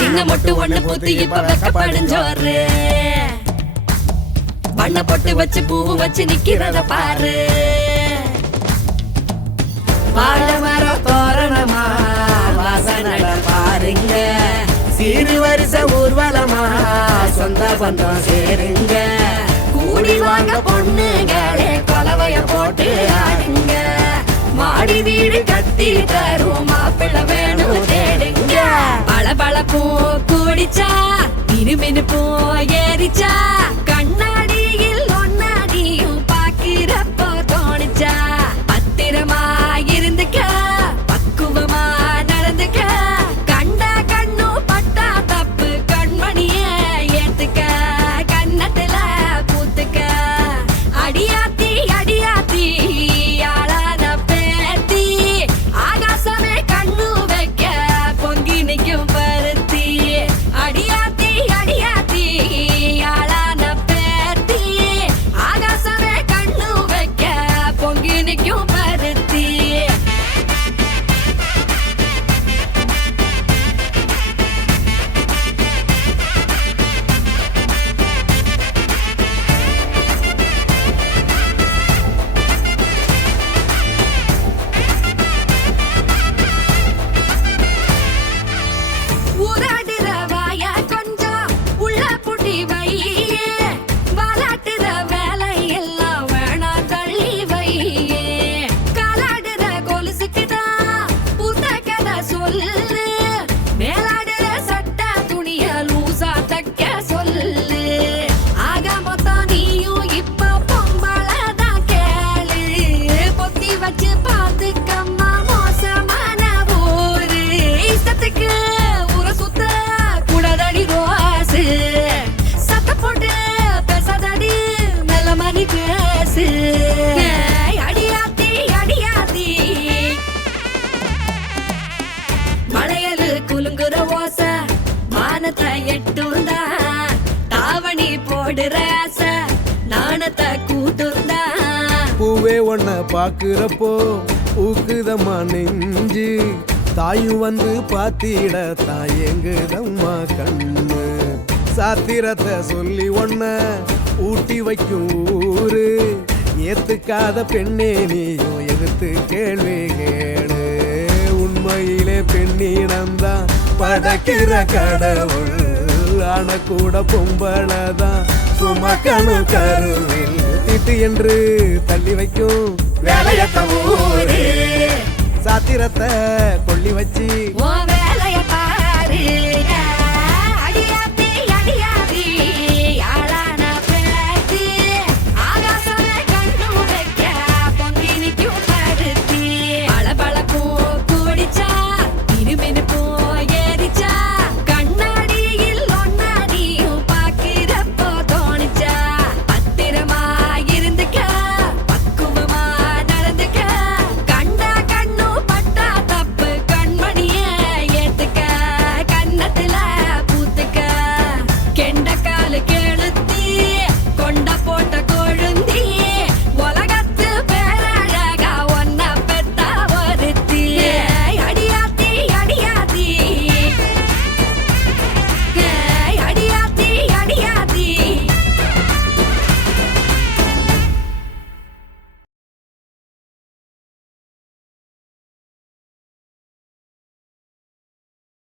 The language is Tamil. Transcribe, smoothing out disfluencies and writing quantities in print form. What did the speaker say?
சின்ன மொட்டு ஒண்ணு பூத்து இப்ப வெக்கப்படிஞ்சோரு வண்ண பொட்டு வச்சு பூவு வச்சு நிக்கிறத பாரு வாழை மரம் தோரணமா வாசனட பாருங்க சீரு வரிச ஊர்வலமா சொந்த பந்தம் சேருங்க கூடி வாங்க பொண்ணுங்களே கொலவைய போட்டு ஆடுங்க மாடி வீடு கட்டி தரும் மாப்பிள்ளை வேணும் தேடுங்க பளபள பூ கூடிச்சா மினுமினு பூ ஏறிச்சா கண்ணாடியில் ஒன்னாடியும் பாக்கிறப்போ தோணிச்சா பத்திரமா இருந்துக்க பக்குவமா நடந்துக்க கண்டா கண்ணு பட்டா தப்பு கண்மணிய ஏத்துக்க கண்ணத்துல பூத்துக்க அடியாத்தி அடியாத்தி ஆளான பேத்தி ஆகாசமே கண்ணு வைக்க பொங்கி நிக்கும் பருத்தி அடியாத்தி அடியாத்தி ஆளான பேத்தி ஆகாசமே கண்ணு வைக்க பொங்கி நிக்கும் பருத்தி ஊராடுற வாய கொஞ்சம் உள்ள புட்டி வையே வாலாட்டுற வேலை எல்லாம் வேணா தள்ளி வையே காலாடுற கொலுசுக்குதான் புத்த கதை சொல்லு மேலாடுற சட்ட துணிய லூசா தைக்க சொல்லு ஆக மொத்தம் நீயும் இப்ப பொம்பளதான் கேளு பொத்தி வச்சு பாத்துக்கம்மா மோசமான ஊரு இஷ்டத்துக்கு ஊர சுத்த கூடாதடி ரோசு சத்த போட்டு பேசாதடி மெல்ல மணி பேசு அடியாத்தி அடியாத்தி மலையலு குலுங்குற ஓச மானத்தை எட்டுந்தா தாவணி போடுற ஆசை நாணத்தை கூட்டுந்தா பூவே ஒன்ன பாக்குறப்போ ஊக்குதம்மா நெஞ்சு தாயும் வந்து பாத்திட தாயங்குதம்மா கண்ணு சாத்திரத்தை சொல்லி ஒன்ன ஊட்டி வைக்கும் ஊரு ஏத்துக்காத பெண்ணே நீயும் எதிர்த்து கேள்வி கேளு உண்மையிலே பெண்ணிடம்தான் படைக்கிற கடவுள் ஆன கூட பொம்பளதான் சுமக்கணும் கருவில் திட்டு என்று தள்ளி வைக்கும் வேலையத்த ஊரு சாத்திரத்தை கொள்ளி வச்சு உன்